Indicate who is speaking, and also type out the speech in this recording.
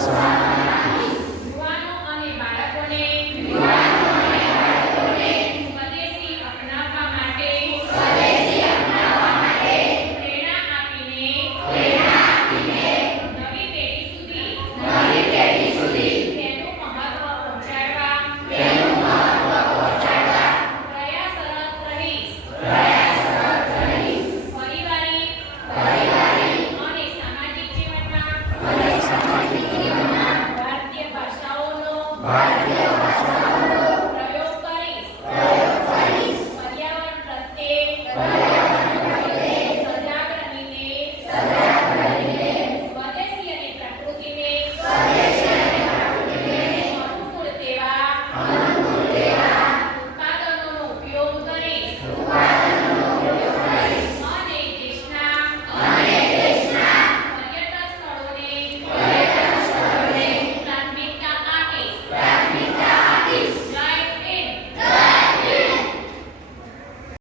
Speaker 1: So.